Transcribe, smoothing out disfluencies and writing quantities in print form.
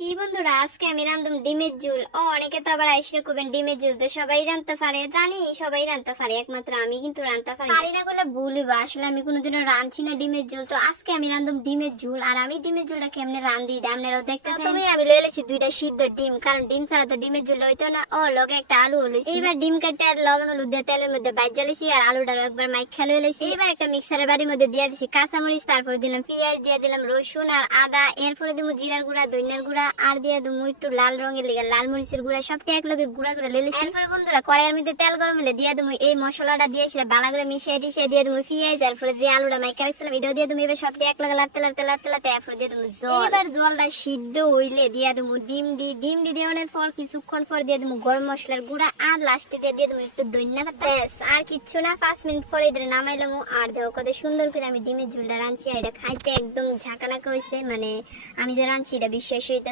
কি বন্ধুরা, আজকে আমি রান্ধুম ডিমের ঝোল। অনেকে তো আবার আইসে করবেন ডিমের ঝোল তো সবাই রান্ধতে পারে, জানি সবাই রান্ধতে পারে, একমাত্র আমি কিন্তু রান্ধতে পারি না বলে ভুলবা। আসলে আমি কোনোদিনও রাঁধছি না ডিমের ঝোল, তো আজকে আমি রান্ধুম ডিমের ঝোল। আর আমি ডিমের ঝোলটা কেমনে রান্ধি আপনারাও দেখতে থাকেন। তবে আমি লয়ে লেছি 2টা সিদ্ধ ডিম, কারণ ডিম ছাড়া তো ডিমের ঝোল হইতো না। লগে একটা আলু হলো। এইবার ডিম কাটতে আর লবণ হলুদ দিয়ে তেলের মধ্যে বাইজা লেছি, আর আলুটারও একবার মাইখা লয়ে লেছি। এবার একটা মিক্সারের বাড়ির মধ্যে দিয়ে দিছি কাঁচামরিচ, তারপরে দিলাম পেঁয়াজ, দিয়ে দিলাম রসুন আর আদা, এরপরে দিব জিরার গুঁড়া, ধনিয়ার গুঁড়া, আর দিয়ে দেবো একটু লাল রঙের লিগা লাল মরিচের গুঁড়া, সবটা এক লগে গুঁড়া করে লইলেছি। এরপরে বন্ধুরা কড়াইয়ের মধ্যে তেল গরম হলে দিয়ে দেবো এই মশলাটা, দিয়ে সেটা ভালো করে মিশিয়ে টিশিয়ে দিয়ে দেবো পেঁয়াজ, এরপরে দিয়ে আলুটা মাইকা রাখছিলাম এটাও দিয়ে দেবো। এবার সবটা এক লগে লাড়তে লাড়তে লাড়তে লাড়তে এরপরে দিয়ে দেবো জল। এবার জলটা সিদ্ধ হইলে দিয়ে দেবো ডিম দেওয়ানোর পর কিছুক্ষণ পর দিয়ে দেবো গরম মশলার গুঁড়া, আর লাস্টে দিয়ে দেবো একটু ধনিয়া পাতা। ব্যাস, আর কিচ্ছু না। 5 মিনিট পরে এটা নামাইলাম। আর দেখো কত সুন্দর করে আমি ডিমের ঝোলটা রাঁধছি। আর এটা খাইতে একদম ঝাঁকানাকা হয়েছে, মানে আমি যে রাঁধছি এটা বিশ্বাস হইতে